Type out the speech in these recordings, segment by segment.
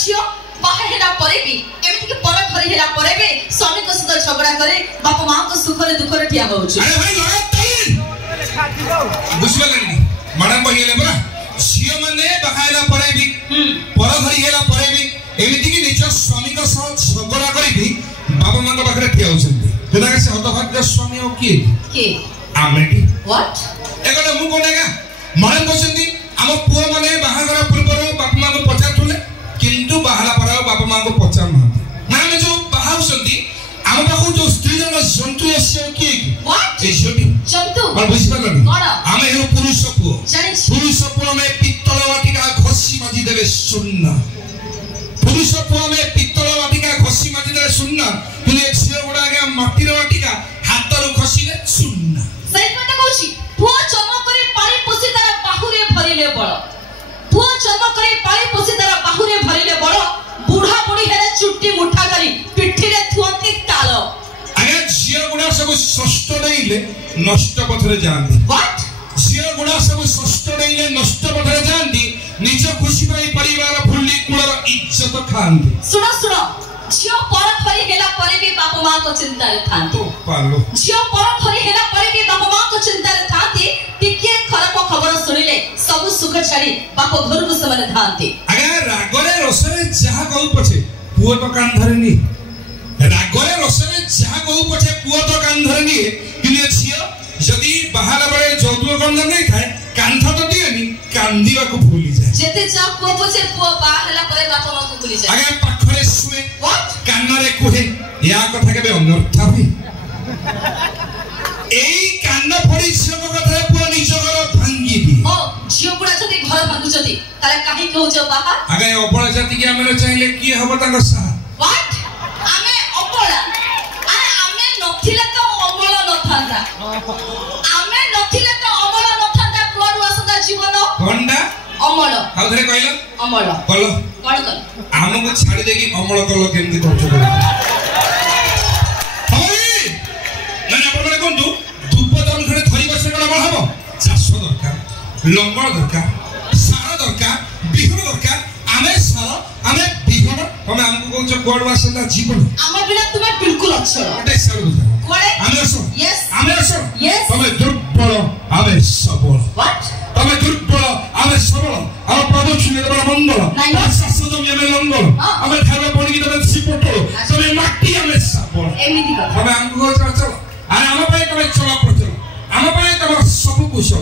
झियो बाहर हेला परे भी एमिति के पर घर हेला परे भी स्वामी को सहित झगड़ा करे बाप मां को सुख रे दुख रे ठिया होउछ अरे भाई लगातार बुझबा लागनी मैडम कहिले बरा झियो माने बाहायला परे भी पर घर हेला परे भी एमिति कि निज स्वामी को साथ झगड़ा करी भी बाप मां को पाखरे ठिया होउछन्ती तेना से हतभाग्य स्वामी ओ के आमेटी व्हाट एगोटा मु कोनेगा मैडम कहछन्ती हम पुआ माने बाहागर पूर्व बाप मां को पचाथुले किंतु बाहाला पर बाप मां को पचार ना माने जो बाहाउसन्ती हम पाखु जो स्त्री जन जंतु एसे कि व्हाट ए छोटी जंतु और बुझिपालनी कोन हम हे पुरुष पुओ जानि पुरुष पुओ में पित्तल वाटिका घसी माजी देबे सुन्ना पुरुष पुओ में पित्तल वाटिका घसी माजी देबे सुन्ना तुले छियो गुडा के माटीर वाटिका हातरु खसिले सुन्ना सही कथा कहूची पुओ जन्म करे पानी पोसी तारा बाहुरे भरिले बळ पुओ जन्म करे पानी पोसी तारा बाहुरे भरिले बळ बुढ़ा बुढ़ी हेले चुट्टी मुठा करी पिठी रे थुंती ताल अरे झियो गुडा सब षष्ठ देइले नष्ट पथरे जांदी व्हाट झियो गुडा सब षष्ठ देइले नष्ट पथरे जांदी निज खुशी पाई परिवार फुल्ली कुळर इज्जत खांदी सुनो सुनो झियो पर खरी हेला परे भी बाप मां को चिंता रे थांती पालो झियो पर खरी हेला परे भी बाप मां को चिंता रे थांती टिके खराब खबर सुनिले सब सुख छाड़ी बाप घर को समने धांती अरे रागरे रसरे जहा कहू पछे पुओ तो कान धरेनी रागरे रसरे जहा कहू पछे पुओ तो कान धरेनी किने झियो जदी बाहारा बळे जौतुक गंध नै थाए कांथा तो दिएनी कांदीवा को भूली जाय जेते जा पुओ पछे पुओ बा हेला परे बाप मां को भूली जाय अरे पाखरे सुए व्हाट कान्नारे कोहे या कथा केबे अनर्थ होई एई कान्न फड़ी छियो कथा पुओ निज घर भांगी दी ओ झियो गुडा जदी घर भांगु जदी ताले काहे कहू जो बाहा आगे अबळ जाति के हमरे चाहिले की हबो तांग सा व्हाट आमे अबळा अरे आमे नथिले तो अबळ नथांदा आमे नथिले तो अबळ नथांदा कोडु असदा जीवन गंडा अमळ हाउ धरे कहलो अमळ कलो कोन कल हमको छाड़ी देगी अमल कलो केमती करछो हई ना आपण माने कोंतु धूप दम खडे धरि बसे कला बळ हबो चाष दरकार लंगळ दरकार सारा दरकार बिहन दरकार आमे सारा आमे बिहन तमे हमको कहछो कोड वासना जीवन आमे बिना तुमे बिल्कुल अच्छो ओटे सारा बुझा कोडे आमे असो यस आमे असो यस तमे दुर्बल आमे सबल व्हाट तमे दुर्बल आमे सबल आ प्रभु छिने बड़ मंगल नहीं। शास्त्र जमे मंगल आमे खाइबा पड़ी कि तमे सिपटो तमे माटी आमे सबल एमिति कथा तमे हमको कहछो चलो अरे आमे पय तमे चला प्रचल आमे पय तमे सब कुछ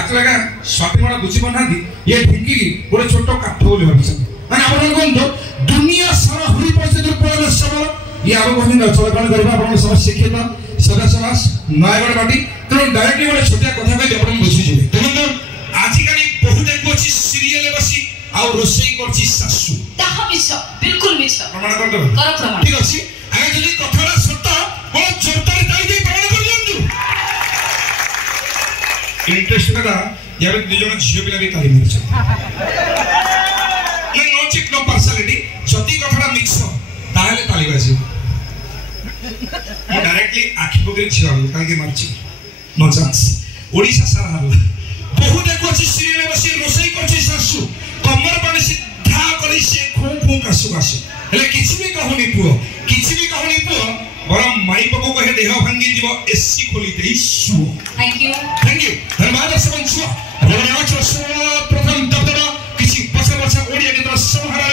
आकलगा स्वातिमाना बुझी बनादी ये ढिंकी गोटे छोटो काठ बोली भाबिसन माने आपण कोन दुनिया सारा हुई पछे दुर्बल सबल ये आरो कहनी न चला कोन करबा आपण सब शिक्षित सदा समाज नयगढ़ बाटी तो डायरेक्टली गोटे छोटिया कथा कहि आपण बुझी जिवे तमे आजिकाली बहुत एक अछि सीरियल बसी आ रोसई करछि सासु ताहा मिछ बिल्कुल मिछ प्रमाण कर दो कर प्रमाण ठीक अछि आगे जदी कथारा सत्य हो जोरदार ताई दे प्रमाण कर दियंतु इंटरेस्ट करा यार दुजन झियो पिला भी ताली मारछ नो चिक नो पर्सनालिटी जदी कथारा मिक्स ताले ताली बाजी मैं डायरेक्टली आखि पकड़ छिया काहे के मारछि नो चांस ओडिसा सारा हल्ला बहुत एक अछि सीरियल बसी रोसई करछि सासु कमर पानी सिधा करी से खू खू कासु कासु हेले किछि भी कहूनी पुओ बरम माई बाबू कहे देह भांगी जीव एसी खोली देई सु थैंक यू धन्यवाद सबन छु प्रथम दबदबा किछि पछे पछे ओडिया गीत समाहार